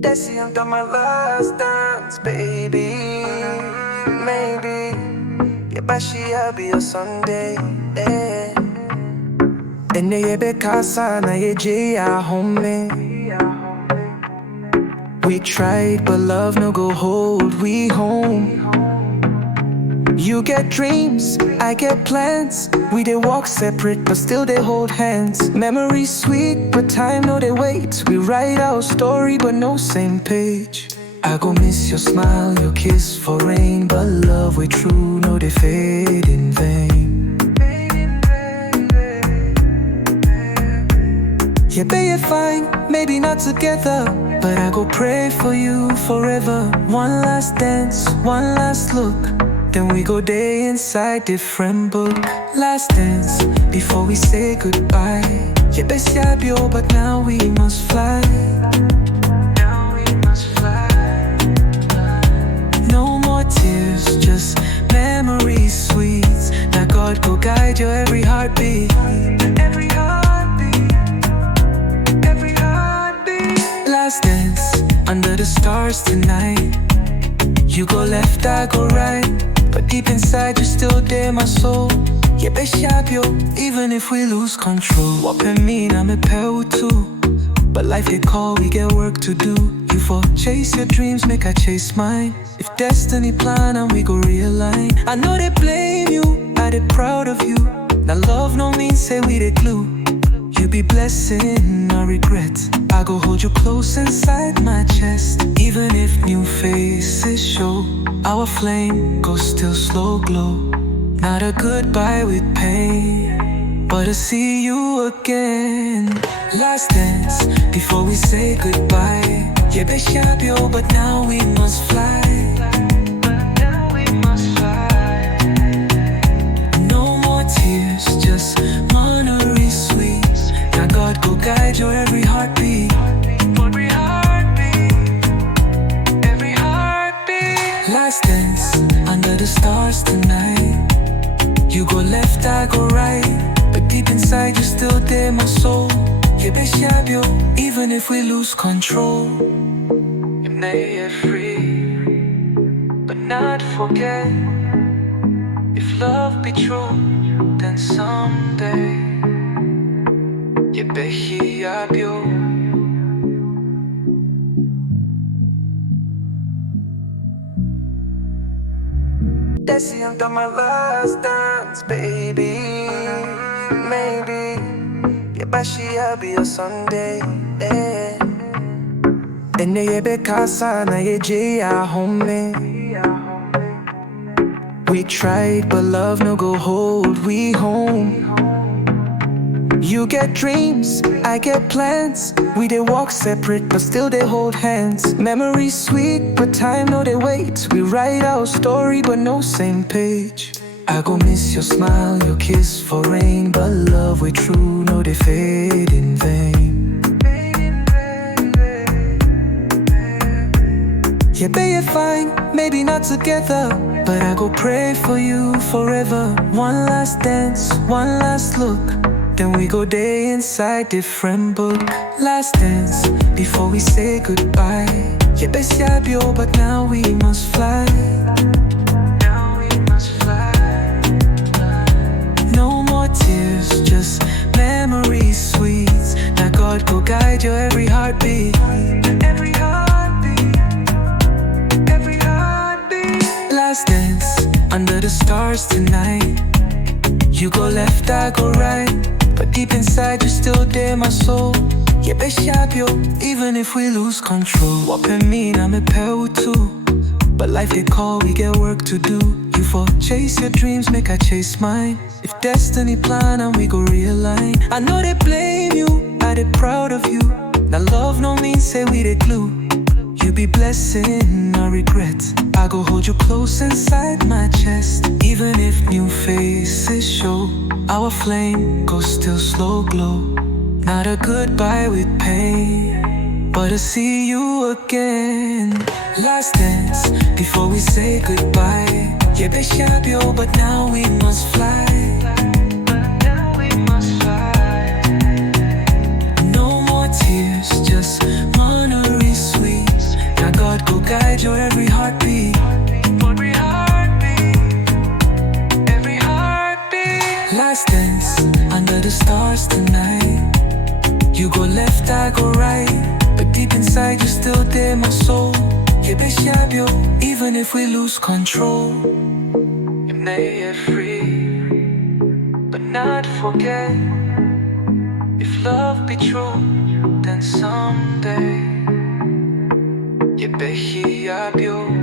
That's the end of my last dance, baby. Maybe Yɛbɛhyia Bio Sunday. And yɛbɛkasa na yɛgye home. We tried, but love no go hold we home. You get dreams, I get plans. We dey walk separate, but still they hold hands. Memories sweet, but time no they wait. We write our story, but no same page. I go miss your smile, your kiss for rain, but love we true, no they fade in vain. Yeah, babe, you're fine, maybe not together, but I go pray for you forever. One last dance, one last look, then we go day inside different book. Last dance, before we say goodbye. Yɛbɛhyia Bio, but now we must fly. Now we must fly. No more tears, just memories sweet. Now God go guide your every heartbeat. Every heartbeat. Every heartbeat. Last dance, under the stars tonight. You go left, I go right, but deep inside you still there, my soul. Yɛbɛhyia Bio, even if we lose control. What can mean I'm a pair too, but life hit call, we get work to do. You for chase your dreams, make I chase mine. If destiny plan and we go realign. I know they blame you, I they proud of you. Now love no mean say we the glue. You be blessing, no regret. I go hold you close inside my chest. Even if new faces show, our flame goes still slow glow. Not a goodbye with pain, but to see you again. Last dance, before we say goodbye. Yɛbɛhyia Bio, but now we must fly. No more tears, just memories sweet. Now God go guide your every heartbeat. Every heartbeat. Every heartbeat. Last dance, under the stars tonight. You go left, I go right, but deep inside you still there, my soul. Yɛbɛhyia Bio, even if we lose control. You may get free, but not forget. If love be true, then someday Yɛbɛhyia Bio. That's the end of my last dance, baby. Maybe Yɛbɛhyia Bio Sunday. And yɛbɛkasa na yɛgye home. We tried, but love no go hold we home. You get dreams, I get plans. We dey walk separate, but still they hold hands. Memories sweet, but time no they wait. We write our story, but no same page. I go miss your smile, your kiss for rain, but love we true, no they fade in vain. Yeah, babe, you're fine, maybe not together, but I go pray for you forever. One last dance, one last look, then we go day inside different book. Last dance, before we say goodbye. Yɛbɛhyia Bio, but now we must fly. Now we must fly. No more tears, just memories sweet. Now God go guide your every heartbeat. Every heartbeat. Every heartbeat. Last dance, under the stars tonight. You go left, I go right, but deep inside you still there, my soul. Yɛbɛhyia Bio, even if we lose control. What can mean I'm a pair too, but life hit call, we get work to do. You for chase your dreams, make I chase mine. If destiny plan and we go realign. I know they blame you, I they proud of you. Now love no mean say we the glue. You be blessing, no regret. I go hold you close inside my chest. Even if new faces show, our flame goes still slow glow. Not a goodbye with pain, but to see you again. Last dance, before we say goodbye. Yɛbɛhyia Bio, but now we must fly. Now we must fly. No more tears, just memories sweet. last dance under the stars tonight. You go left, I go right, but deep inside you still there, my soul. Yɛbɛhyia Bio, even if we lose control. You may get free, but not forget. If love be true, then someday Yɛbɛhyia Bio.